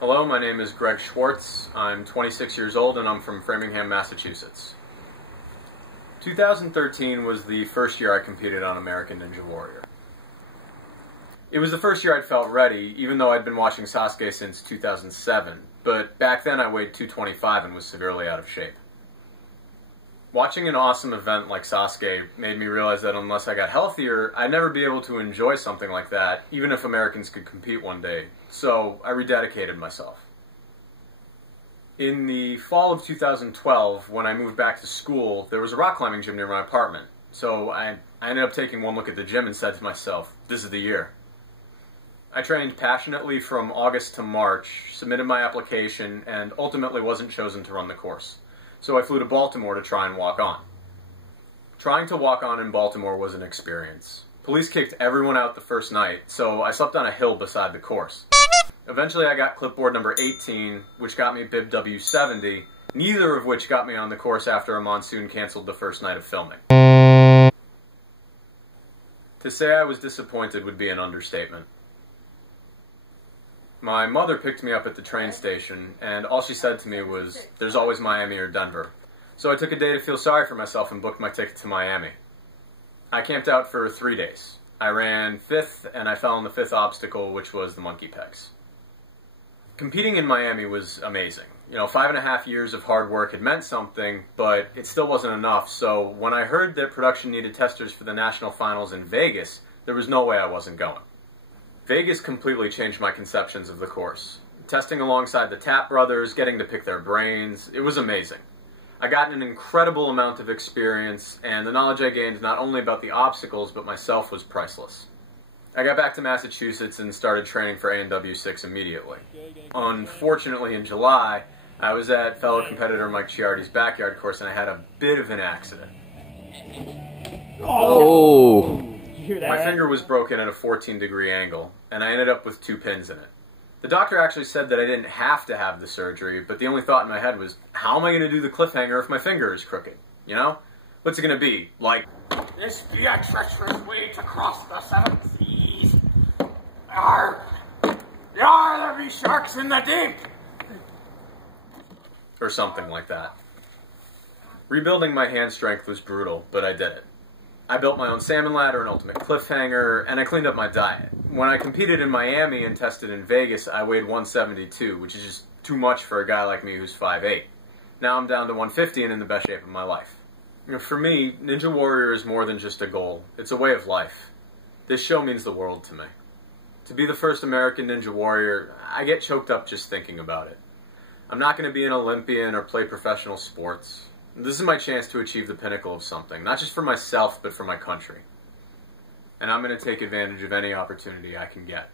Hello, my name is Greg Schwartz. I'm 26 years old and I'm from Framingham, Massachusetts. 2013 was the first year I competed on American Ninja Warrior. It was the first year I'd felt ready, even though I'd been watching Sasuke since 2007, but back then I weighed 225 and was severely out of shape. Watching an awesome event like Sasuke made me realize that unless I got healthier, I'd never be able to enjoy something like that, even if Americans could compete one day, so I rededicated myself. In the fall of 2012, when I moved back to school, there was a rock climbing gym near my apartment, so I ended up taking one look at the gym and said to myself, this is the year. I trained passionately from August to March, submitted my application, and ultimately wasn't chosen to run the course. So I flew to Baltimore to try and walk on. Trying to walk on in Baltimore was an experience. Police kicked everyone out the first night, so I slept on a hill beside the course. Eventually I got clipboard number 18, which got me bib W70, neither of which got me on the course after a monsoon canceled the first night of filming. To say I was disappointed would be an understatement. My mother picked me up at the train station, and all she said to me was, there's always Miami or Denver. So I took a day to feel sorry for myself and booked my ticket to Miami. I camped out for 3 days. I ran 5th, and I fell on the 5th obstacle, which was the monkey pegs. Competing in Miami was amazing. 5.5 years of hard work had meant something, but it still wasn't enough, so when I heard that production needed testers for the national finals in Vegas, there was no way I wasn't going. Vegas completely changed my conceptions of the course. Testing alongside the Tap brothers, getting to pick their brains, it was amazing. I got an incredible amount of experience, and the knowledge I gained not only about the obstacles, but myself was priceless. I got back to Massachusetts and started training for A&W 6 immediately. Unfortunately, in July, I was at fellow competitor Mike Ciardi's backyard course, and I had a bit of an accident. Oh! My finger was broken at a 14-degree angle, and I ended up with 2 pins in it. The doctor actually said that I didn't have to have the surgery, but the only thought in my head was, how am I going to do the cliffhanger if my finger is crooked? What's it going to be? Like, this be a treacherous way to cross the 7 seas. Arr! Yar, there be sharks in the deep! Or something like that. Rebuilding my hand strength was brutal, but I did it. I built my own salmon ladder, an ultimate cliffhanger, and I cleaned up my diet. When I competed in Miami and tested in Vegas, I weighed 172, which is just too much for a guy like me who's 5'8". Now I'm down to 150 and in the best shape of my life. For me, Ninja Warrior is more than just a goal. It's a way of life. This show means the world to me. To be the first American Ninja Warrior, I get choked up just thinking about it. I'm not going to be an Olympian or play professional sports. This is my chance to achieve the pinnacle of something, not just for myself, but for my country. And I'm going to take advantage of any opportunity I can get.